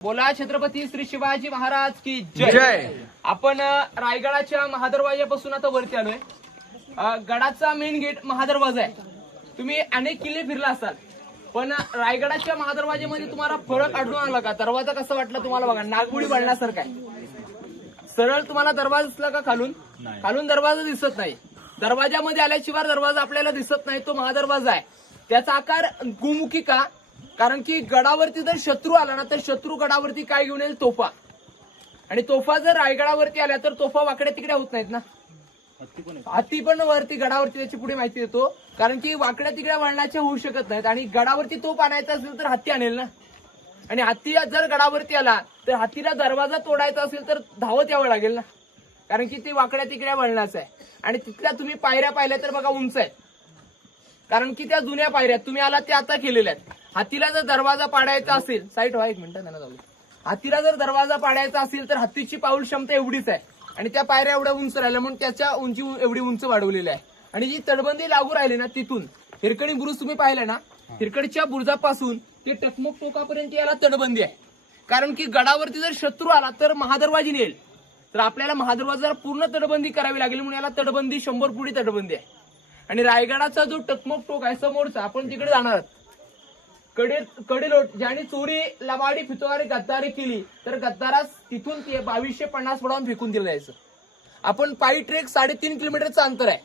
बोला छत्रपती श्री शिवाजी महाराज की जय। आपण रायगडाच्या महादरवाज्यापासून आता वरती आलोय। गडाचा मेन गेट महादरवाजा आहे। तुम्ही अनेक किल्ले फिरला असाल, पण रायगडाच्या महादरवाजेमध्ये तुम्हाला फरक आढळून आला का? दरवाजा कसा वाटला तुम्हाला? बघा, नागपुडी वळण्यासारखा आहे। सरळ तुम्हाला दरवाजा दिसला का? खालून दरवाजा दिसत नाही। दरवाजामध्ये आल्याशिवाय दरवाजा आपल्याला दिसत नाही, तो महादरवाजा आहे। त्याचा आकार गुमुखी का? कारण की गडावरती जर शत्रू आला ना, तर शत्रू गडावरती काय घेऊन येईल? तोफा। आणि तोफा जर रायगडावरती आल्या तर तोफा वाकड्या तिकड्या होत नाहीत ना। हत्ती पण वरती गडावरती त्याची पुढे माहिती देतो, कारण की वाकड्या तिकड्या वळणाच्या होऊ शकत नाहीत। आणि गडावरती तोफ आणायचा असेल तर हत्ती आणेल ना। आणि हत्ती जर गडावरती आला तर हत्तीला दरवाजा तोडायचा असेल तर धावत यावं लागेल ना, कारण की ते वाकड्या तिकड्या वळणाचं आहे। आणि तिथल्या तुम्ही पायऱ्या पाहिल्या तर बघा, उंच आहेत, कारण की त्या जुन्या पायऱ्या तुम्ही आला त्या आता केलेल्या आहेत। हत्तीला जर दरवाजा पाडायचा असेल, साईट व्हा एक मिनिट, त्यांना जाऊ। हत्तीला जर दरवाजा पाडायचा असेल तर हत्तीची पाऊल क्षमता एवढीच आहे, आणि त्या पायऱ्या एवढ्या उंच राहिल्या म्हणून त्याच्या उंची एवढी उंच वाढवलेली आहे। आणि जी तटबंदी लागू राहिली ना, तिथून हिरकणी बुरुज तुम्ही पाहिला ना, हिरकडच्या बुरुजापासून ते टकमक टोकापर्यंत याला तटबंदी आहे। कारण की गडावरती जर शत्रू आला तर महादरवाजी येईल, तर आपल्याला महादरवाजाला पूर्ण तटबंदी करावी लागेल, म्हणून याला तटबंदी 100 फुटी तटबंदी आहे। आणि रायगडाचा जो टकमक टोक आहे समोरचा, आपण तिकडे जाणार आहोत। कडेलोट ज्याने चोरी लबाडी फितवारी गद्दारी केली तर गद्दारास तिथून 2250 फुटावरून फेकून दिलं जायचं। आपण पायी ट्रेक 3.5 किलोमीटरचं अंतर आहे।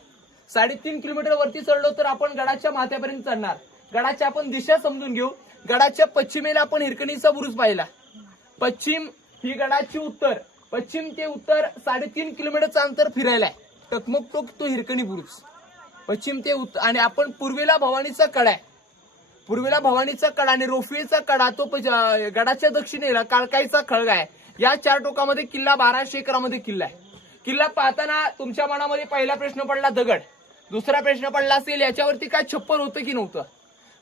3.5 किलोमीटर वरती चढलो तर आपण गडाच्या माथ्यापर्यंत चढणार। गडाची आपण दिशा समजून घेऊ। गडाच्या पश्चिमेला आपण हिरकणीचा बुरुज पाहिला, पश्चिम ही गडाची उत्तर, पश्चिम ते उत्तर 3.5 किलोमीटरचं अंतर फिरायला आहे। टकमक टोक तो हिरकणी बुरुज पश्चिम ते उत्तर। आणि आपण पूर्वेला भवानीचा कडा आहे, पूर्वेला भवानीचा कडा आणि रोफवेचा कडा तो गडाच्या दक्षिणेला काळकाईचा खळगा आहे। या 4 टोकामध्ये किल्ला 1200 एकरामध्ये किल्ला आहे। किल्ला पाहताना तुमच्या मनामध्ये पहिला प्रश्न पडला दगड, दुसरा प्रश्न पडला असेल याच्यावरती काय छप्पर होतं की नव्हतं?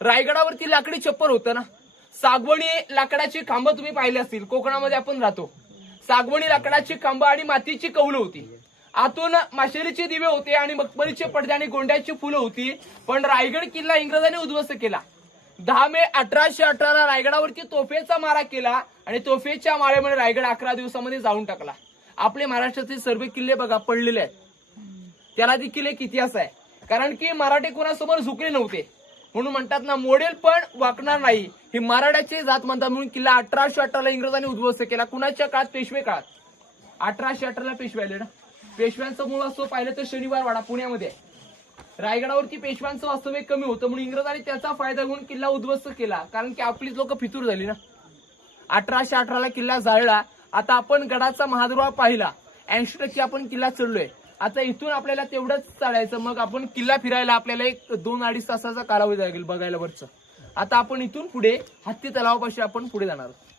रायगडावरती लाकडी छप्पर होतं ना। सागवणी लाकडाची खांब तुम्ही पाहिले असतील, कोकणामध्ये आपण राहतो। सागवणी लाकडाची खांब आणि मातीची कौलं होती, आतून माशेलीचे दिवे होते आणि मखमलीचे पडदे आणि गोंड्याची फुलं होती। पण रायगड किल्ला इंग्रजांनी उद्ध्वस्त केला। 10 मे 1818 रायगडावरती तोफेचा मारा केला आणि तोफेच्या माऱ्यामुळे रायगड 11 दिवसामध्ये जाळून टाकला। आपले महाराष्ट्राचे सर्व किल्ले बघा पडलेले आहेत, त्याला देखील एक इतिहास आहे। कारण की मराठे कोणासमोर झुकले नव्हते, म्हणून म्हणतात ना, मोडेल पण वाकणार नाही, ही मराठ्याची जात म्हणतात। म्हणून किल्ला 1818 इंग्रजांनी उद्ध्वस्त केला। कुणाच्या काळात? पेशवे काळात। 1818 पेशवे आले ना। पेशव्यांचं मूळ असं पाहिलं तर शनिवारवाडा पुण्यामध्ये आहे। रायगडावरती पेशव्यांचं वास्तव्य कमी होतं, म्हणून इंग्रजांनी त्याचा फायदा घेऊन किल्ला उद्ध्वस्त केला, कारण की आपलीच लोक फितूर झाली ना। 1818 किल्ला जाळला। आता आपण गडाचा महादरवाजा पाहिला, 80% आपण किल्ला चढलोय। आता इथून आपल्याला तेवढंच चढायचं, मग आपण किल्ला फिरायला आपल्याला 2-2.5 तासाचा कालावधी लागेल बघायला वरचं। आता आपण इथून पुढे हत्ती तलावापाशी आपण पुढे जाणार आहोत।